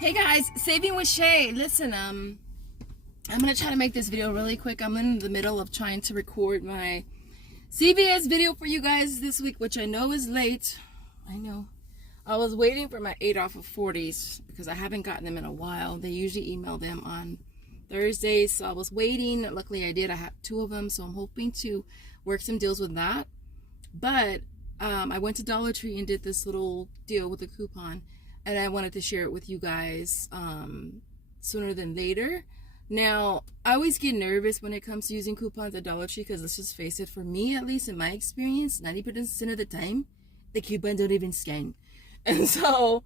Hey guys, Saving with Shay. Listen, I'm gonna try to make this video really quick. I'm in the middle of trying to record my CVS video for you guys this week, which I know is late. I know. I was waiting for my 8 off of 40s because I haven't gotten them in a while. They usually email them on Thursdays, so I was waiting. Luckily I did. I have 2 of them, so I'm hoping to work some deals with that. But I went to Dollar Tree and did this little deal with a coupon, and I wanted to share it with you guys sooner than later. Now, I always get nervous when it comes to using coupons at Dollar Tree because let's just face it, for me, at least in my experience, 90% of the time, the coupons don't even scan. And so,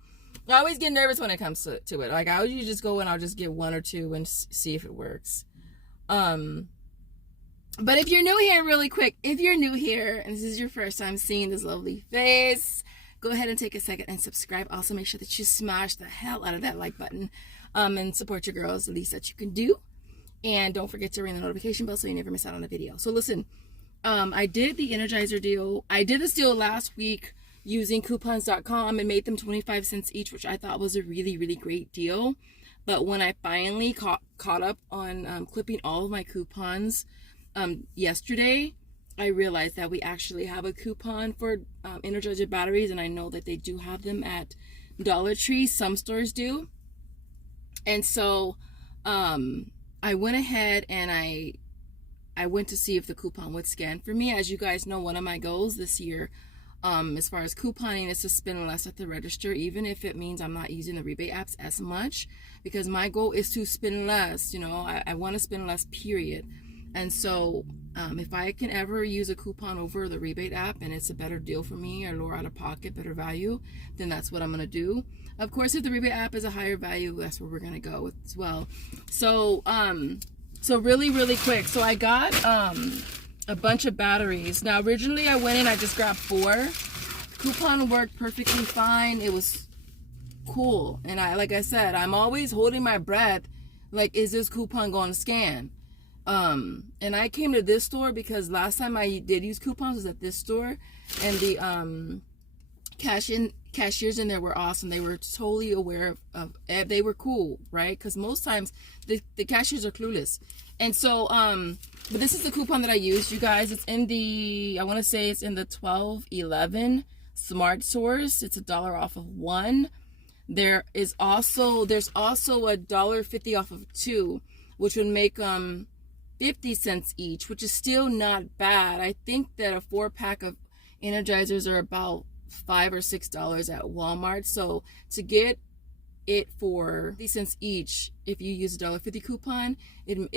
I always get nervous when it comes to it. Like, I usually just go and I'll just get 1 or 2 and see if it works. But if you're new here, really quick, if you're new here and this is your first time seeing this lovely face, go ahead and take a second and subscribe. Also, make sure that you smash the hell out of that like button and support your girls the least that you can do. And don't forget to ring the notification bell so you never miss out on a video. So listen, I did the Energizer deal. I did this deal last week using coupons.com and made them 25 cents each, which I thought was a really, really great deal. But when I finally caught up on clipping all of my coupons yesterday, I realized that we actually have a coupon for Energizer batteries, and I know that they do have them at Dollar Tree. Some stores do. And so I went ahead and I went to see if the coupon would scan for me. As you guys know, one of my goals this year as far as couponing is to spend less at the register, even if it means I'm not using the rebate apps as much, because my goal is to spend less. You know, I want to spend less, period. And so if I can ever use a coupon over the rebate app and it's a better deal for me or lower out of pocket, better value, then that's what I'm going to do. Of course, if the rebate app is a higher value, that's where we're going to go with as well. So, so really quick. So I got a bunch of batteries. Now, originally I went in, I just grabbed 4. Coupon worked perfectly fine. It was cool. And like I said, I'm always holding my breath. Like, is this coupon going to scan? And I came to this store because last time I did use coupons was at this store, and the cashiers in there were awesome. They were totally aware of they were cool, right? Because most times the cashiers are clueless. And so but this is the coupon that I used, you guys. It's in the, I want to say it's in the 1211 smart stores. It's $1 off of 1. There's also a $1.50 off of 2, which would make 50 cents each, which is still not bad. I think that a 4-pack of Energizers are about $5 or $6 at Walmart. So to get it for 50 cents each, if you use a $1.50 coupon,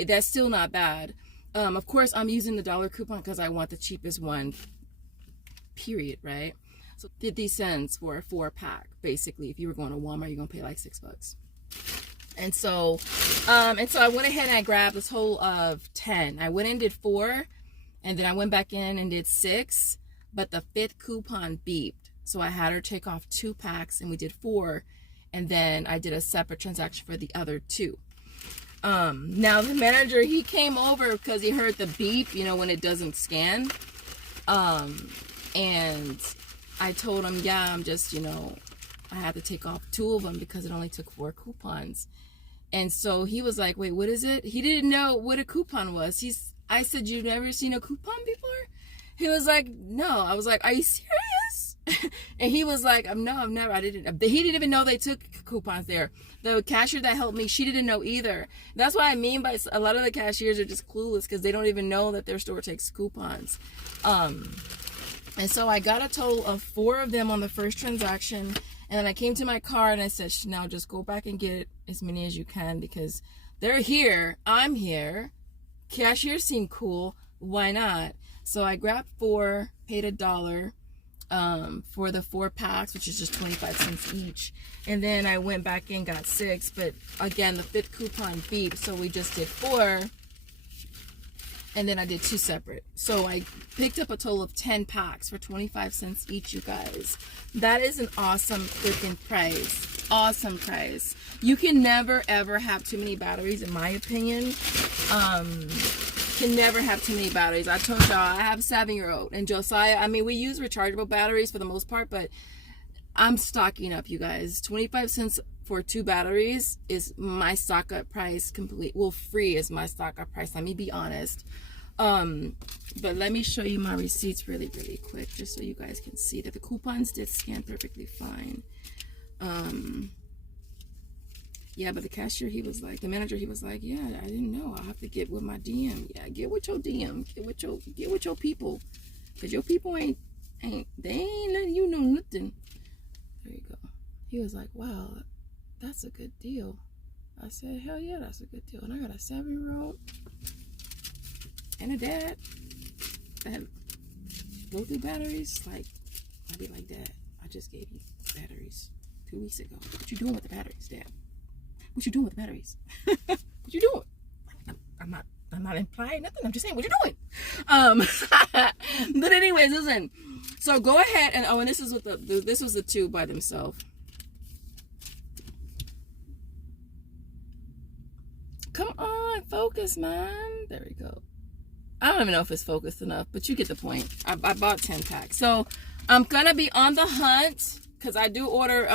that's still not bad. Of course, I'm using the $1 coupon because I want the cheapest one, period, right? So 50 cents for a 4-pack, basically. If you were going to Walmart, you're gonna pay like $6. And so I went ahead and I grabbed a total of 10. I went in and did 4, and then I went back in and did 6, but the 5th coupon beeped. So I had her take off 2 packs, and we did 4, and then I did a separate transaction for the other 2. Now the manager, he came over because he heard the beep, you know, when it doesn't scan. And I told him, yeah, I'm just, you know, I had to take off 2 of them because it only took 4 coupons. And so he was like, wait, what is it? He didn't know what a coupon was. I said, you've never seen a coupon before? He was like, no. I was like, are you serious? And he was like, no, I've never. He didn't even know they took coupons there. The cashier that helped me, she didn't know either. That's what I mean by a lot of the cashiers are just clueless because they don't even know that their store takes coupons. And so I got a total of 4 of them on the first transaction. And then I came to my car and I said, now just go back and get as many as you can because they're here. I'm here. Cashiers seem cool. Why not? So I grabbed 4, paid $1 for the 4 packs, which is just 25 cents each. And then I went back and got 6. But again, the 5th coupon beeped. So we just did 4. And then I did 2 separate. So I picked up a total of 10 packs for 25 cents each, you guys. That is an awesome freaking price. Awesome price. You can never ever have too many batteries, in my opinion. Can never have too many batteries. I told y'all I have a 7-year-old, and Josiah, I mean, we use rechargeable batteries for the most part, but I'm stocking up, you guys. 25 cents for 2 batteries is my stock up price complete. Well, free is my stock up price. Let me be honest. But let me show you my receipts really quick, just so you guys can see that the coupons did scan perfectly fine. Yeah, but the cashier, he was like, the manager, he was like, yeah, I didn't know. I'll have to get with my DM. Yeah, get with your DM. Get with your people. Because your people they ain't letting you know nothing. There you go. He was like, wow, that's a good deal. I said, hell yeah, that's a good deal. And I got a 7-year-old and a dad that go through batteries. Like, I'd be like, Dad, I just gave you batteries 2 weeks ago. What you doing with the batteries, Dad? What you doing with the batteries? What you doing? I'm not implying nothing. I'm just saying what you doing. But anyways, listen. So go ahead and and this is what this was the 2 by themselves. Come on, focus, man. There we go. I don't even know if it's focused enough, but you get the point. I bought 10 packs. So I'm gonna be on the hunt because I do order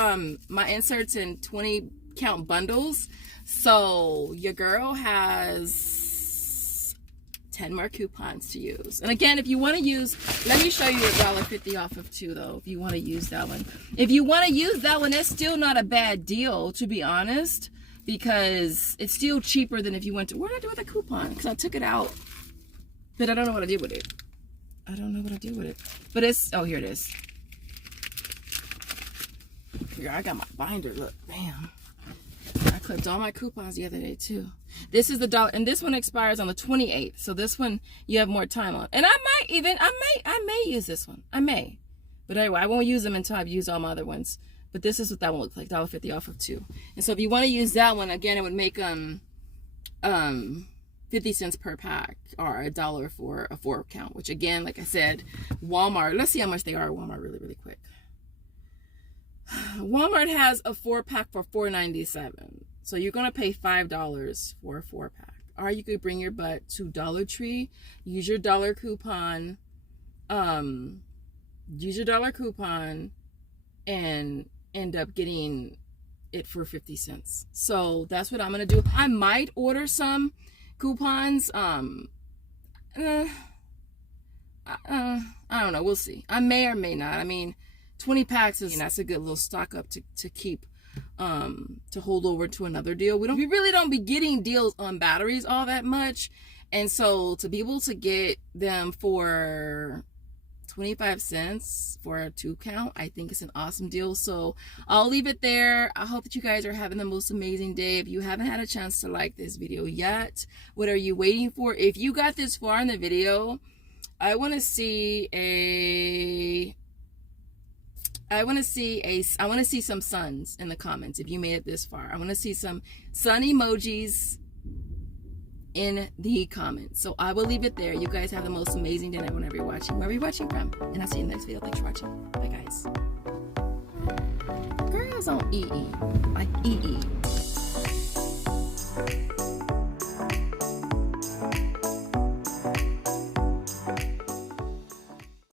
my inserts in 20 count bundles. So your girl has 10 more coupons to use. And again, if you want to use, let me show you $1.50 off of 2 though, if you want to use that one. If you want to use that one, it's still not a bad deal, to be honest, because it's still cheaper than if you went to, what did I do with the coupon? Because I took it out, but I don't know what I did with it. I don't know what I did with it. But it's, oh, here it is. Here, I got my binder, look, bam. I clipped all my coupons the other day too. This is the $1, and this one expires on the 28th. So this one you have more time on. And I may use this one. I may. But anyway, I won't use them until I've used all my other ones. But this is what that one looks like, $1.50 off of 2. And so if you want to use that one, again, it would make 50 cents per pack, or $1 for a 4 count, which again, like I said, Walmart, let's see how much they are at Walmart really quick. Walmart has a 4-pack for $4.97. So you're going to pay $5 for a 4-pack. Or you could bring your butt to Dollar Tree, use your dollar coupon, and end up getting it for 50 cents. So that's what I'm going to do. I might order some coupons. I don't know. We'll see. I may or may not. I mean, 20 packs is, that's a good little stock up to keep, to hold over to another deal. We really don't be getting deals on batteries all that much. And so to be able to get them for 25 cents for a 2 count, I think it's an awesome deal. So I'll leave it there. I hope that you guys are having the most amazing day. If you haven't had a chance to like this video yet, what are you waiting for? If you got this far in the video, I want to see some suns in the comments. If you made it this far, I want to see some sun emojis in the comments. So I will leave it there. You guys have the most amazing day whenever you're watching, wherever you're watching from, and I'll see you in the next video. Thanks for watching. Bye guys. Girls on EE, like EE.